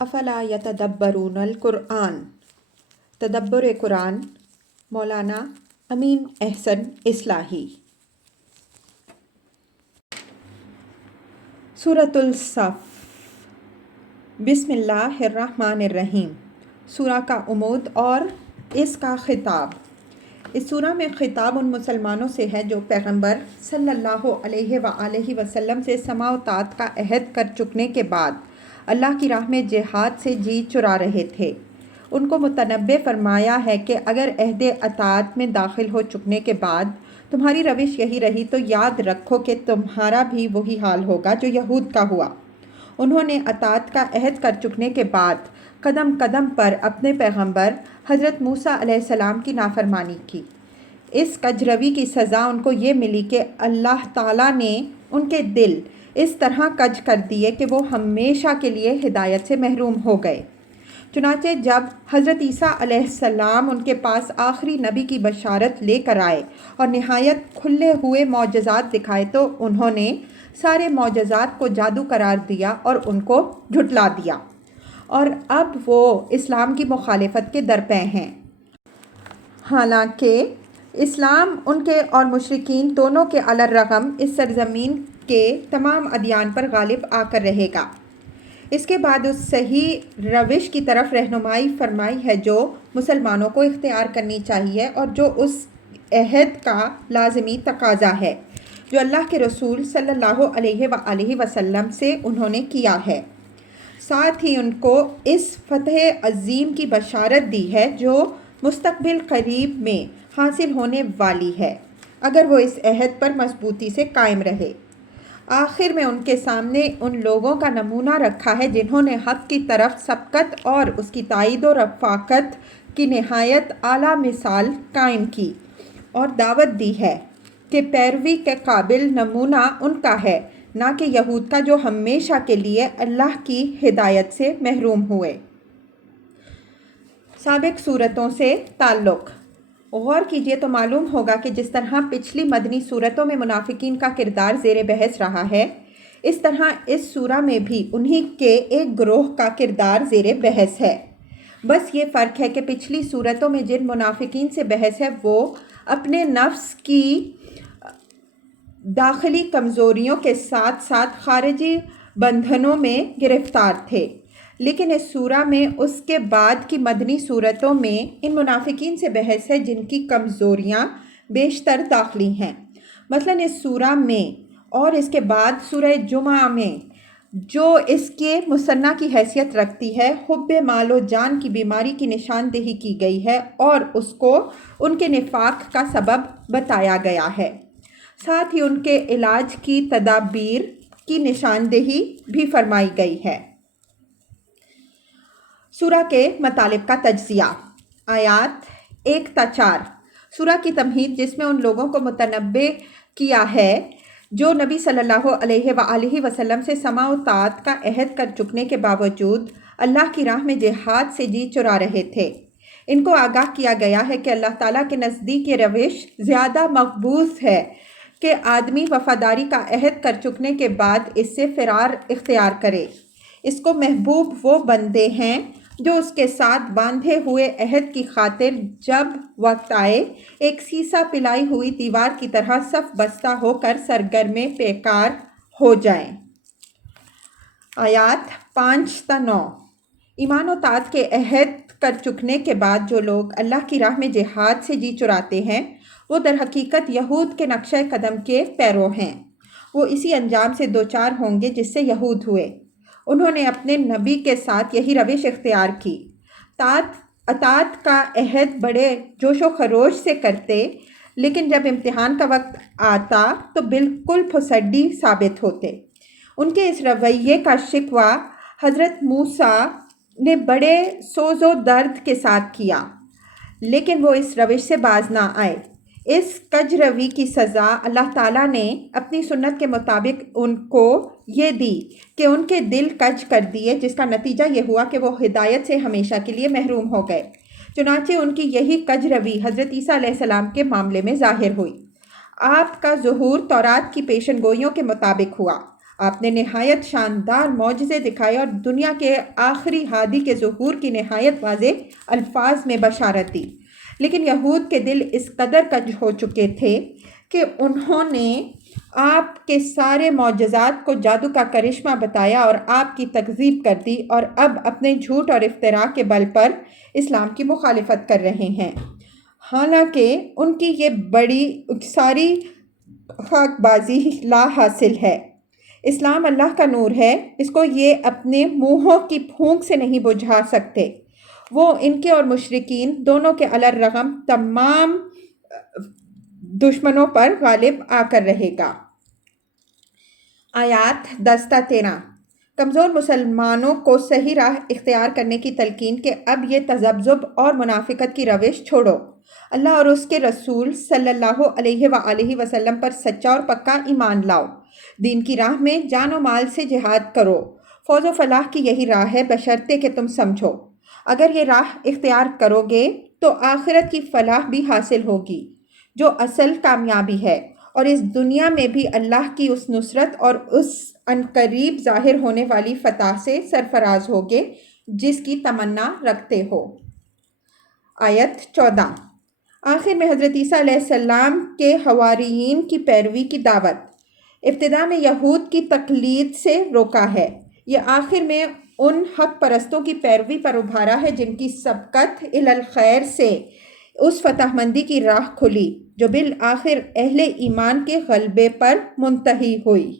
افلا یتدبرون القرآن، تدبر قرآن، مولانا امین احسن اصلاحی۔ سورۃ الصف، بسم اللہ الرحمن الرحیم۔ سورہ کا عمود اور اس کا خطاب۔ اس سورہ میں خطاب ان مسلمانوں سے ہے جو پیغمبر صلی اللہ علیہ وآلہ وسلم سے سماع و طاعت کا عہد کر چکنے کے بعد اللہ کی راہ میں جہاد سے جی چرا رہے تھے۔ ان کو متنبہ فرمایا ہے کہ اگر عہد اطاعت میں داخل ہو چکنے کے بعد تمہاری روش یہی رہی تو یاد رکھو کہ تمہارا بھی وہی حال ہوگا جو یہود کا ہوا۔ انہوں نے اطاعت کا عہد کر چکنے کے بعد قدم قدم پر اپنے پیغمبر حضرت موسیٰ علیہ السلام کی نافرمانی کی۔ اس کجروی کی سزا ان کو یہ ملی کہ اللہ تعالیٰ نے ان کے دل اس طرح کج کر دیے کہ وہ ہمیشہ کے لیے ہدایت سے محروم ہو گئے۔ چنانچہ جب حضرت عیسیٰ علیہ السلام ان کے پاس آخری نبی کی بشارت لے کر آئے اور نہایت کھلے ہوئے معجزات دکھائے تو انہوں نے سارے معجزات کو جادو قرار دیا اور ان کو جھٹلا دیا، اور اب وہ اسلام کی مخالفت کے درپے ہیں۔ حالانکہ اسلام ان کے اور مشرکین دونوں کے علی الرغم اس سرزمین کے تمام ادیان پر غالب آ کر رہے گا۔ اس کے بعد اس صحیح روش کی طرف رہنمائی فرمائی ہے جو مسلمانوں کو اختیار کرنی چاہیے اور جو اس عہد کا لازمی تقاضا ہے جو اللہ کے رسول صلی اللہ علیہ وآلہ وسلم سے انہوں نے کیا ہے۔ ساتھ ہی ان کو اس فتح عظیم کی بشارت دی ہے جو مستقبل قریب میں حاصل ہونے والی ہے اگر وہ اس عہد پر مضبوطی سے قائم رہے۔ آخر میں ان کے سامنے ان لوگوں کا نمونہ رکھا ہے جنہوں نے حق کی طرف سبقت اور اس کی تائید و رفاقت کی نہایت اعلیٰ مثال قائم کی اور دعوت دی ہے کہ پیروی کے قابل نمونہ ان کا ہے، نہ کہ یہود کا جو ہمیشہ کے لیے اللہ کی ہدایت سے محروم ہوئے۔ سابق صورتوں سے تعلق۔ غور کیجئے تو معلوم ہوگا کہ جس طرح پچھلی مدنی صورتوں میں منافقین کا کردار زیر بحث رہا ہے، اس طرح اس سورہ میں بھی انہی کے ایک گروہ کا کردار زیر بحث ہے۔ بس یہ فرق ہے کہ پچھلی صورتوں میں جن منافقین سے بحث ہے وہ اپنے نفس کی داخلی کمزوریوں کے ساتھ ساتھ خارجی بندھنوں میں گرفتار تھے، لیکن اس سورہ میں اس کے بعد کی مدنی صورتوں میں ان منافقین سے بحث ہے جن کی کمزوریاں بیشتر داخلی ہیں۔ مثلاً اس سورہ میں اور اس کے بعد سورہ جمعہ میں جو اس کے مثنیٰ کی حیثیت رکھتی ہے، حب مال و جان کی بیماری کی نشاندہی کی گئی ہے اور اس کو ان کے نفاق کا سبب بتایا گیا ہے۔ ساتھ ہی ان کے علاج کی تدابیر کی نشاندہی بھی فرمائی گئی ہے۔ سورہ کے مطالب کا تجزیہ۔ آیات 1 تا 4۔ سورہ کی تمہید جس میں ان لوگوں کو متنبہ کیا ہے جو نبی صلی اللہ علیہ وآلہ وسلم سے سماع و طاعت کا عہد کر چکنے کے باوجود اللہ کی راہ میں جہاد سے جی چرا رہے تھے۔ ان کو آگاہ کیا گیا ہے کہ اللہ تعالیٰ کے نزدیک یہ روش زیادہ مقبوض ہے کہ آدمی وفاداری کا عہد کر چکنے کے بعد اس سے فرار اختیار کرے۔ اس کو محبوب وہ بندے ہیں جو اس کے ساتھ باندھے ہوئے عہد کی خاطر جب وقت آئے ایک سیسا پلائی ہوئی دیوار کی طرح صف بستہ ہو کر سرگرم پیکار ہو جائیں۔ آیات 5 تا 9۔ ایمان و طاعت کے عہد کر چکنے کے بعد جو لوگ اللہ کی راہ میں جہاد سے جی چراتے ہیں وہ در حقیقت یہود کے نقشہ قدم کے پیرو ہیں۔ وہ اسی انجام سے دوچار ہوں گے جس سے یہود ہوئے۔ انہوں نے اپنے نبی کے ساتھ یہی روش اختیار کی، اطاعت کا عہد بڑے جوش و خروش سے کرتے، لیکن جب امتحان کا وقت آتا تو بالکل پھسڈی ثابت ہوتے۔ ان کے اس رویے کا شکوہ حضرت موسیٰ نے بڑے سوز و درد کے ساتھ کیا، لیکن وہ اس روش سے باز نہ آئے۔ اس کج روی کی سزا اللہ تعالیٰ نے اپنی سنت کے مطابق ان کو یہ دی کہ ان کے دل کج کر دیے، جس کا نتیجہ یہ ہوا کہ وہ ہدایت سے ہمیشہ کے لیے محروم ہو گئے۔ چنانچہ ان کی یہی کج روی حضرت عیسیٰ علیہ السلام کے معاملے میں ظاہر ہوئی۔ آپ کا ظہور تورات کی پیشن گوئیوں کے مطابق ہوا۔ آپ نے نہایت شاندار معجزے دکھائے اور دنیا کے آخری ہادی کے ظہور کی نہایت واضح الفاظ میں بشارت دی، لیکن یہود کے دل اس قدر کج ہو چکے تھے کہ انہوں نے آپ کے سارے معجزات کو جادو کا کرشمہ بتایا اور آپ کی تکذیب کر دی، اور اب اپنے جھوٹ اور افتراء کے بل پر اسلام کی مخالفت کر رہے ہیں، حالانکہ ان کی یہ بڑی ساری خاک بازی لا حاصل ہے۔ اسلام اللہ کا نور ہے، اس کو یہ اپنے منہوں کی پھونک سے نہیں بجھا سکتے۔ وہ ان کے اور مشرکین دونوں کے علی الرغم تمام دشمنوں پر غالب آ کر رہے گا۔ آیات 10 تا 13۔ کمزور مسلمانوں کو صحیح راہ اختیار کرنے کی تلقین کہ اب یہ تذبذب اور منافقت کی روش چھوڑو، اللہ اور اس کے رسول صلی اللہ علیہ وآلہ وسلم پر سچا اور پکا ایمان لاؤ، دین کی راہ میں جان و مال سے جہاد کرو، فوز و فلاح کی یہی راہ ہے بشرطے کہ تم سمجھو، اگر یہ راہ اختیار کرو گے تو آخرت کی فلاح بھی حاصل ہوگی جو اصل کامیابی ہے، اور اس دنیا میں بھی اللہ کی اس نصرت اور اس عنقریب ظاہر ہونے والی فتح سے سرفراز ہوگے جس کی تمنا رکھتے ہو۔ آیت 14۔ آخر میں حضرت عیسیٰ علیہ السلام کے حواریین کی پیروی کی دعوت ابتدا میں یہود کی تقلید سے روکا ہے، یہ آخر میں ان حق پرستوں کی پیروی پر ابھارا ہے جن کی سبقت الی الخیر سے اس فتح مندی کی راہ کھلی جو بالآخر اہل ایمان کے غلبے پر منتہی ہوئی۔